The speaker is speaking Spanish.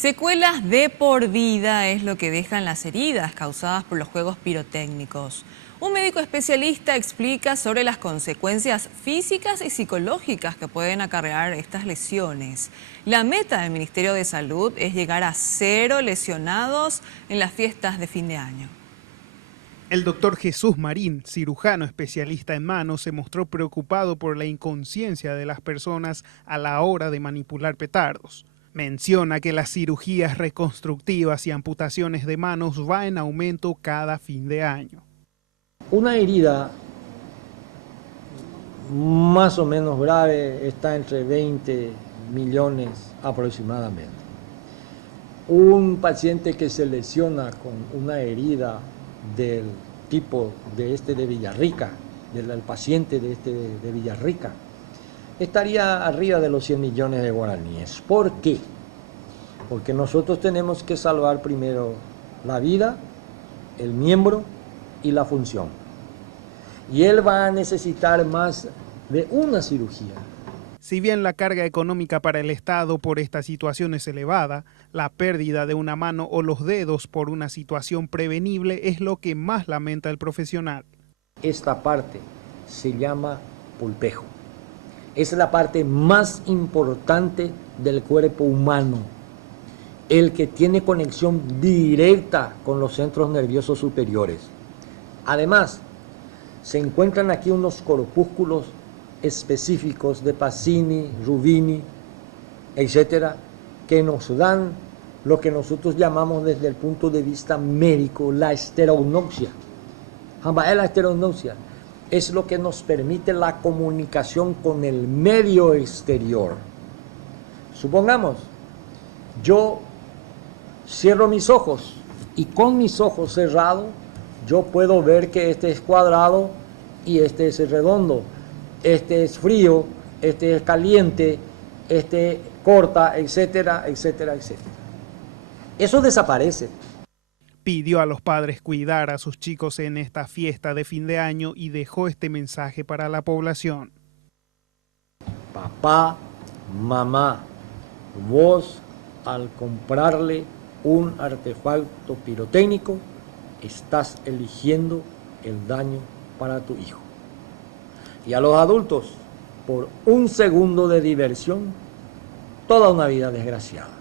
Secuelas de por vida es lo que dejan las heridas causadas por los juegos pirotécnicos. Un médico especialista explica sobre las consecuencias físicas y psicológicas que pueden acarrear estas lesiones. La meta del Ministerio de Salud es llegar a 0 lesionados en las fiestas de fin de año. El doctor Jesús Marín, cirujano especialista en manos, se mostró preocupado por la inconsciencia de las personas a la hora de manipular petardos. Menciona que las cirugías reconstructivas y amputaciones de manos va en aumento cada fin de año. Una herida más o menos grave está entre 20 millones aproximadamente. Un paciente que se lesiona con una herida del tipo de Villarrica, del paciente de Villarrica, estaría arriba de los 100 millones de guaraníes. ¿Por qué? Porque nosotros tenemos que salvar primero la vida, el miembro y la función. Y él va a necesitar más de una cirugía. Si bien la carga económica para el Estado por esta situación es elevada, la pérdida de una mano o los dedos por una situación prevenible es lo que más lamenta el profesional. Esta parte se llama pulpejo. Es la parte más importante del cuerpo humano, el que tiene conexión directa con los centros nerviosos superiores. Además, se encuentran aquí unos corpúsculos específicos de Pacini, Rubini, etcétera, que nos dan lo que nosotros llamamos desde el punto de vista médico la estereognosia. La estereognosia es lo que nos permite la comunicación con el medio exterior. Supongamos, yo cierro mis ojos y con mis ojos cerrados yo puedo ver que este es cuadrado y este es redondo, este es frío, este es caliente, este corta, etcétera, etcétera, etcétera. Eso desaparece. Pidió a los padres cuidar a sus chicos en esta fiesta de fin de año y dejó este mensaje para la población. Papá, mamá, vos al comprarle un artefacto pirotécnico, estás eligiendo el daño para tu hijo. Y a los adultos, por un segundo de diversión, toda una vida desgraciada.